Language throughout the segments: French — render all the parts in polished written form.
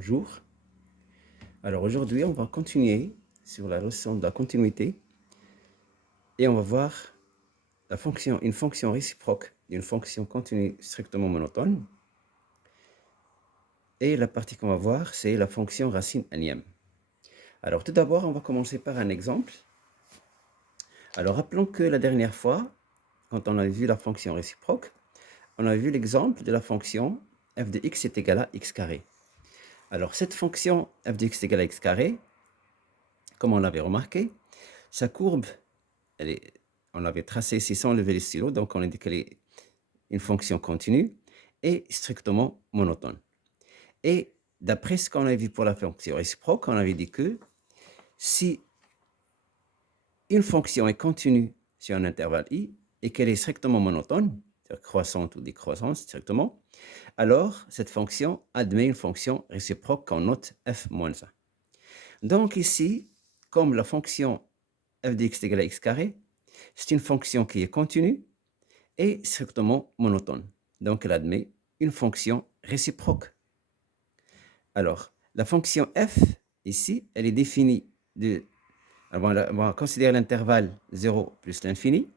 Bonjour. Alors aujourd'hui, on va continuer sur la leçon de la continuité et on va voir une fonction réciproque d'une fonction continue strictement monotone. Et la partie qu'on va voir, c'est la fonction racine énième. Alors tout d'abord, on va commencer par un exemple. Alors rappelons que la dernière fois, quand on a vu la fonction réciproque, on a vu l'exemple de la fonction f de x est égal à x carré. Alors cette fonction f de x est égal à x carré, comme on l'avait remarqué, sa courbe, on l'avait tracée ici sans lever les stylos, donc on a dit qu'elle est une fonction continue et strictement monotone. Et d'après ce qu'on a vu pour la fonction réciproque, on avait dit que si une fonction est continue sur un intervalle i et qu'elle est strictement monotone, c'est-à-dire croissante ou décroissante strictement, alors cette fonction admet une fonction réciproque qu'on note f-1. Donc ici, comme la fonction f de x est égal à x carré, c'est une fonction qui est continue et strictement monotone. Donc elle admet une fonction réciproque. Alors, la fonction f, ici, elle est définie de... On va considérer l'intervalle 0 plus l'infini.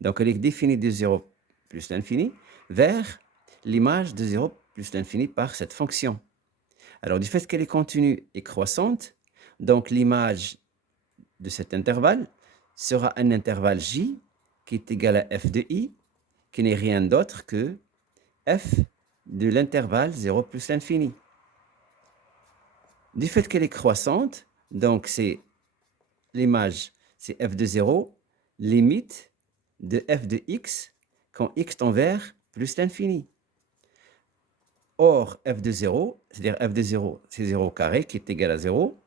Donc, elle est définie de 0 plus l'infini vers l'image de 0 plus l'infini par cette fonction. Alors, du fait qu'elle est continue et croissante, donc l'image de cet intervalle sera un intervalle j qui est égal à f de i, qui n'est rien d'autre que f de l'intervalle 0 plus l'infini. Du fait qu'elle est croissante, donc c'est l'image, c'est f de 0, limite de f de x quand x tend vers plus l'infini. Or, f de 0, c'est-à-dire f de 0, c'est 0 carré qui est égal à 0.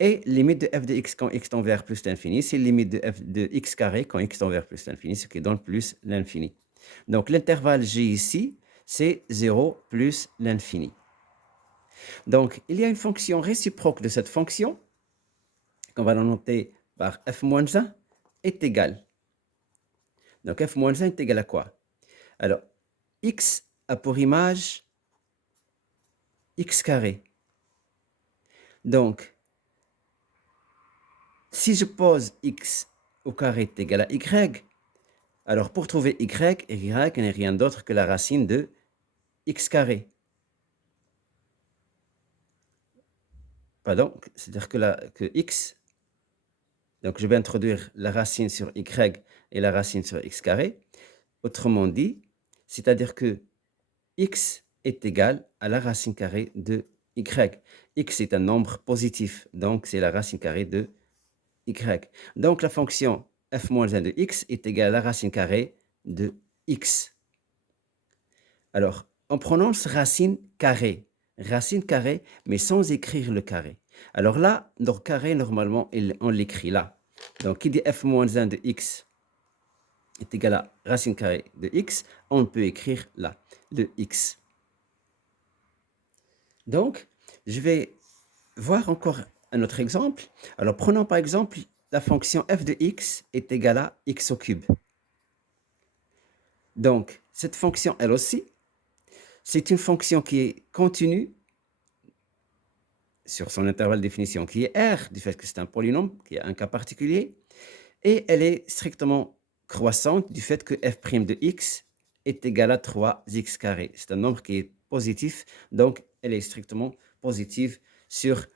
Et limite de f de x quand x tend vers plus l'infini, c'est limite de f de x carré quand x tend vers plus l'infini, ce qui donne plus l'infini. Donc l'intervalle g ici, c'est 0 plus l'infini. Donc, il y a une fonction réciproque de cette fonction, qu'on va la noter par f-1, est égal. Donc, f-1 est égal à quoi? Alors, x a pour image x carré. Donc, si je pose x au carré est égal à y, alors pour trouver y n'est rien d'autre que la racine de x carré. Pardon, c'est-à-dire que x, donc je vais introduire la racine sur y et la racine sur x carré. Autrement dit, c'est-à-dire que x est égal à la racine carrée de y. X est un nombre positif, donc c'est la racine carrée de y. Donc la fonction f-1 de x est égale à la racine carrée de x. Alors, on prononce racine carrée, mais sans écrire le carré. Alors là, notre carré, normalement, on l'écrit là. Donc, qui dit f-1 de x est égal à racine carrée de x, on peut écrire là, le x. Donc, je vais voir encore un autre exemple. Alors, prenons par exemple la fonction f de x est égale à x au cube. Donc, cette fonction, elle aussi, c'est une fonction qui est continue sur son intervalle de définition qui est R, du fait que c'est un polynôme, qui a un cas particulier, et elle est strictement croissante du fait que f' de x est égal à 3x carré. C'est un nombre qui est positif, donc elle est strictement positive sur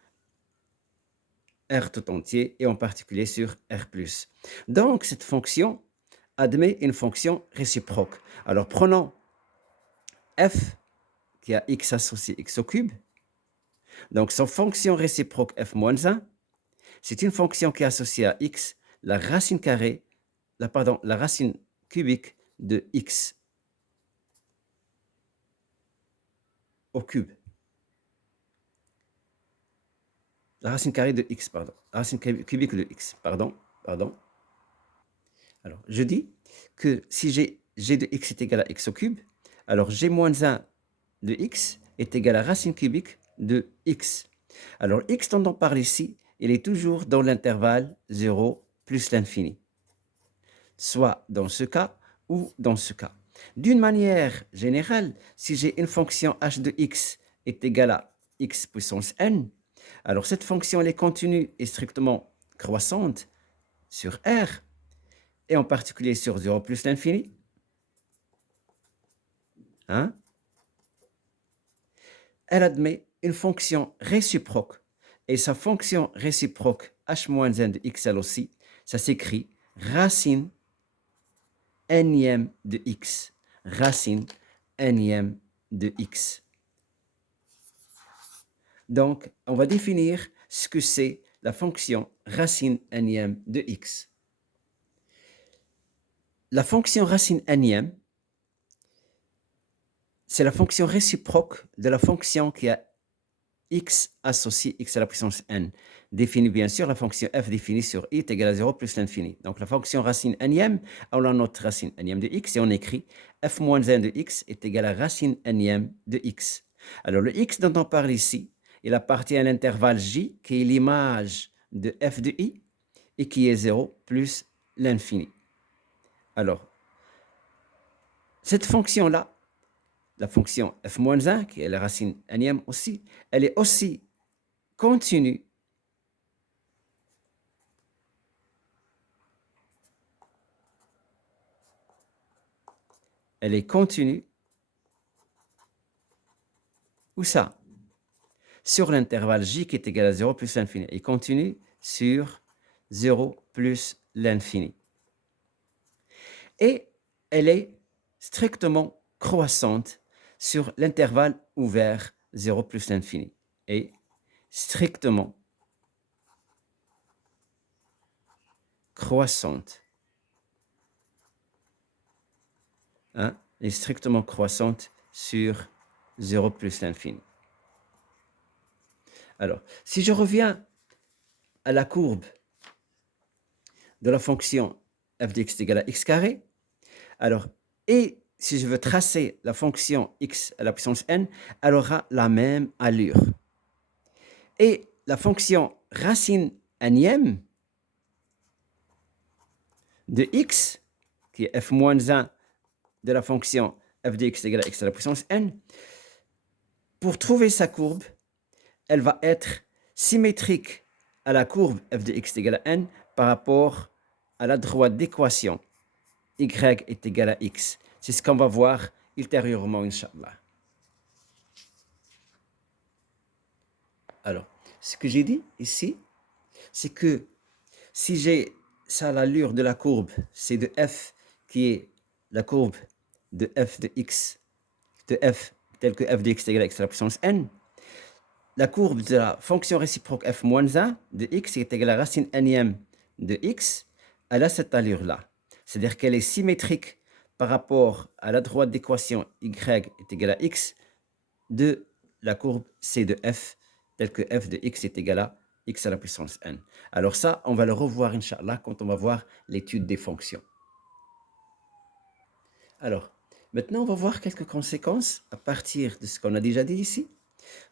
R tout entier et en particulier sur R+. Donc cette fonction admet une fonction réciproque. Alors prenons f qui a x associé x au cube. Donc son fonction réciproque f-1, c'est une fonction qui est associée à x la racine carrée, la racine cubique de x au cube. La racine carrée de x, pardon. La racine cubique de x, pardon. Alors, je dis que si g de x est égal à x au cube, alors g moins 1 de x est égal à racine cubique de x. Alors, x dont on parle ici, il est toujours dans l'intervalle 0 plus l'infini. Soit dans ce cas ou dans ce cas. D'une manière générale, si j'ai une fonction h de x est égale à x puissance n, alors cette fonction elle est continue et strictement croissante sur R, et en particulier sur 0 plus l'infini. Hein? Elle admet une fonction réciproque, et sa fonction réciproque h-n de x elle aussi, ça s'écrit racine nème de x, racine nème de x. Donc, on va définir ce que c'est la fonction racine nème de x. La fonction racine nème, c'est la fonction réciproque de la fonction qui a x associé x à la puissance n. Définit bien sûr la fonction f définie sur i est égale à 0 plus l'infini. Donc la fonction racine nème, on la note racine nème de x et on écrit f moins 1 de x est égal à racine nème de x. Alors le x dont on parle ici, il appartient à l'intervalle j qui est l'image de f de i et qui est 0 plus l'infini. Alors, cette fonction-là, la fonction f-1, qui est la racine nème aussi, elle est aussi continue où ça? Sur l'intervalle j qui est égal à 0 plus l'infini. Et continue sur 0 plus l'infini. Et elle est strictement croissante sur l'intervalle ouvert 0 plus l'infini. Et strictement croissante. Hein? Et strictement croissante sur 0 plus l'infini. Alors, si je reviens à la courbe de la fonction f de x est égal à x carré, alors, et si je veux tracer la fonction x à la puissance n, elle aura la même allure. Et la fonction racine nème de x, qui est f moins 1 de la fonction f de x est égal à x à la puissance n, pour trouver sa courbe, elle va être symétrique à la courbe f de x est égal à n par rapport à la droite d'équation y est égal à x. C'est ce qu'on va voir ultérieurement, Inch'Allah. Alors, ce que j'ai dit ici, c'est que si j'ai ça l'allure de la courbe, c'est de f qui est la courbe de f de x, de f tel que f de x est égal à x à la puissance n, la courbe de la fonction réciproque f moins 1 de x est égale à racine nème de x, elle a cette allure-là. C'est-à-dire qu'elle est symétrique par rapport à la droite d'équation y est égal à x de la courbe c de f, telle que f de x est égal à x à la puissance n. Alors ça, on va le revoir, Inch'Allah, quand on va voir l'étude des fonctions. Alors, maintenant, on va voir quelques conséquences à partir de ce qu'on a déjà dit ici.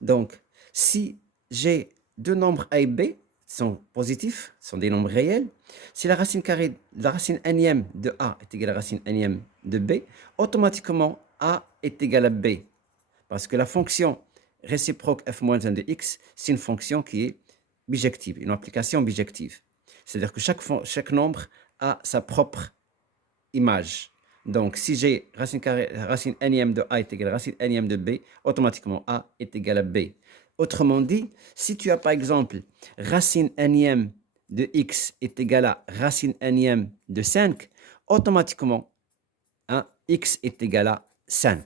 Donc, si j'ai deux nombres a et b sont positifs, sont des nombres réels, si la racine carrée, la racine nème de a est égale à la racine nème de b, automatiquement a est égal à b. Parce que la fonction réciproque f moins 1 de x, c'est une fonction qui est bijective, une application bijective. C'est-à-dire que chaque nombre a sa propre image. Donc, si j'ai racine nème de a est égal à racine nème de b, automatiquement a est égal à b. Autrement dit, si tu as par exemple racine nème de x est égal à racine nème de 5, automatiquement, hein, x est égal à 5.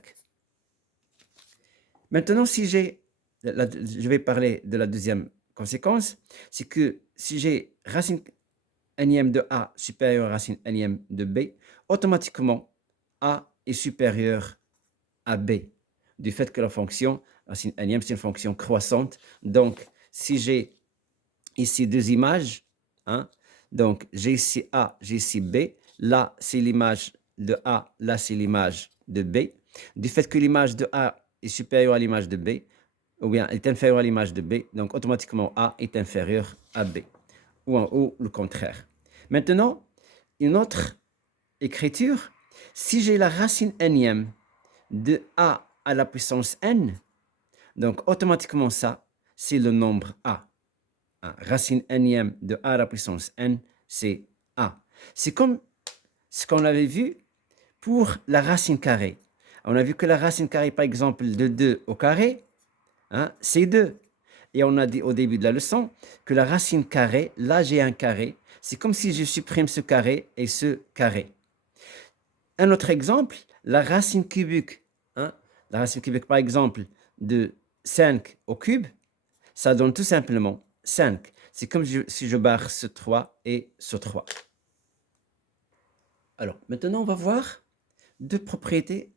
Maintenant, si je vais parler de la deuxième conséquence, c'est que si j'ai racine nème de a supérieur à racine nème de b, automatiquement, a est supérieur à b, du fait que la fonction racine nème, c'est une fonction croissante. Donc, si j'ai ici deux images, hein, donc j'ai ici a, j'ai ici b, là c'est l'image de a, là c'est l'image de b. Du fait que l'image de a est supérieure à l'image de b, ou bien est inférieure à l'image de b, donc automatiquement a est inférieur à b, ou le contraire. Maintenant, une autre écriture, Si j'ai la racine énième de a à la puissance n, donc automatiquement ça, c'est le nombre a. Racine énième de a à la puissance n, c'est a. C'est comme ce qu'on avait vu pour la racine carrée. On a vu que la racine carrée, par exemple, de 2 au carré, c'est 2. Et on a dit au début de la leçon que la racine carrée, là j'ai un carré, c'est comme si je supprime ce carré et ce carré. Un autre exemple, la racine cubique. La racine cubique, par exemple, de 5 au cube, ça donne tout simplement 5. C'est comme si je barre ce 3 et ce 3. Alors, maintenant, on va voir des propriétés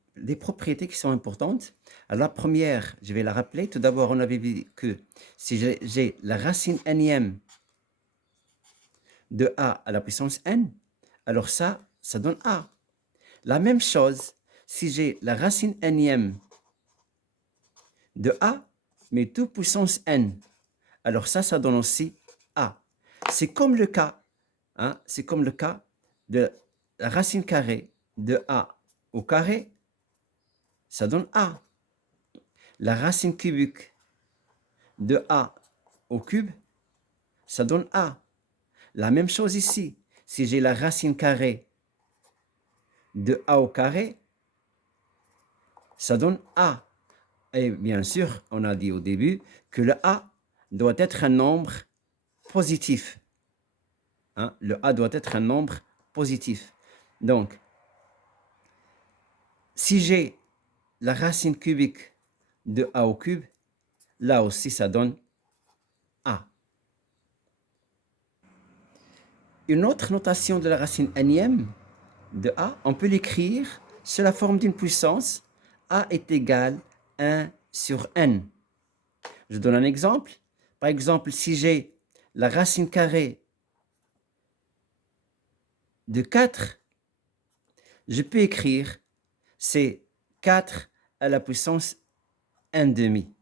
qui sont importantes. Alors, la première, je vais la rappeler. Tout d'abord, on avait vu que si j'ai la racine énième de a à la puissance n, alors ça donne a. La même chose, si j'ai la racine énième de a, mais tout puissance n, alors ça donne aussi a. C'est comme le cas, c'est comme le cas de la racine carrée de a au carré, ça donne a. La racine cubique de a au cube, ça donne a. La même chose ici, si j'ai la racine carrée de a au carré, ça donne a. Et bien sûr, on a dit au début que le a doit être un nombre positif. Le a doit être un nombre positif. Donc, si j'ai la racine cubique de a au cube, là aussi ça donne a. Une autre notation de la racine énième de a, on peut l'écrire sous la forme d'une puissance. A est égal à 1 sur n. Je donne un exemple. Par exemple, si j'ai la racine carrée de 4, je peux écrire c'est 4 à la puissance 1 demi.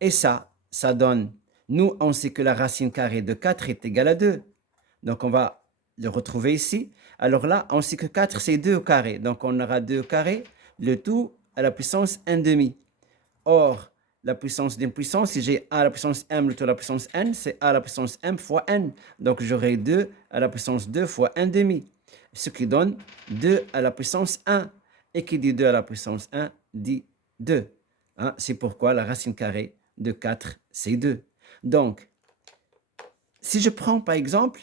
Et ça donne, nous on sait que la racine carrée de 4 est égale à 2. Donc on va le retrouver ici. Alors là, on sait que 4 c'est 2 au carré. Donc on aura 2 au carré, le tout à la puissance 1 demi. Or, la puissance d'une puissance, si j'ai a à la puissance m, le tout à la puissance n, c'est a à la puissance m fois n. Donc j'aurai 2 à la puissance 2 fois 1 demi. Ce qui donne 2 à la puissance 1. Et qui dit 2 à la puissance 1 dit 2. C'est pourquoi la racine carrée de 4, c'est 2. Donc, si je prends par exemple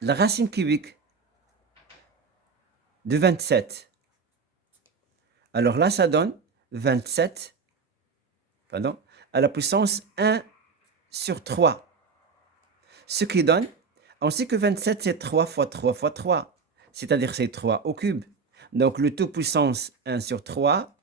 la racine cubique de 27, alors là, ça donne 27 à la puissance 1 sur 3. Ce qui donne, on sait que 27, c'est 3 fois 3 fois 3, c'est-à-dire c'est 3 au cube. Donc, le tout puissance 1 sur 3,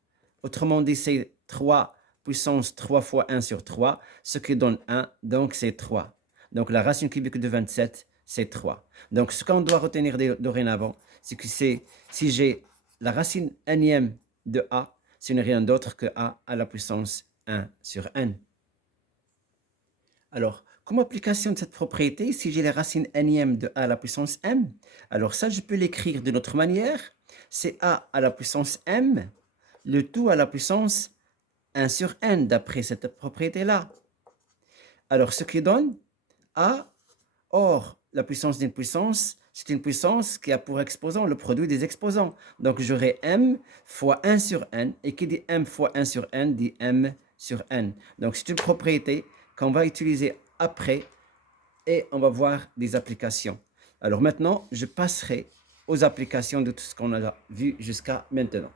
autrement dit, c'est 3 puissance 3 fois 1 sur 3, ce qui donne 1, donc c'est 3. Donc, la racine cubique de 27, c'est 3. Donc, ce qu'on doit retenir dorénavant, c'est que si j'ai la racine énième de a, ce n'est rien d'autre que a à la puissance 1 sur n. Alors, comme application de cette propriété, si j'ai la racine énième de a à la puissance m, alors ça, je peux l'écrire de notre manière. C'est a à la puissance m, le tout à la puissance 1 sur n, d'après cette propriété-là. Alors, ce qui donne a, or, la puissance d'une puissance, c'est une puissance qui a pour exposant le produit des exposants. Donc, j'aurai m fois 1 sur n, et qui dit m fois 1 sur n dit m sur n. Donc, c'est une propriété qu'on va utiliser après et on va voir des applications. Alors maintenant, je passerai aux applications de tout ce qu'on a vu jusqu'à maintenant.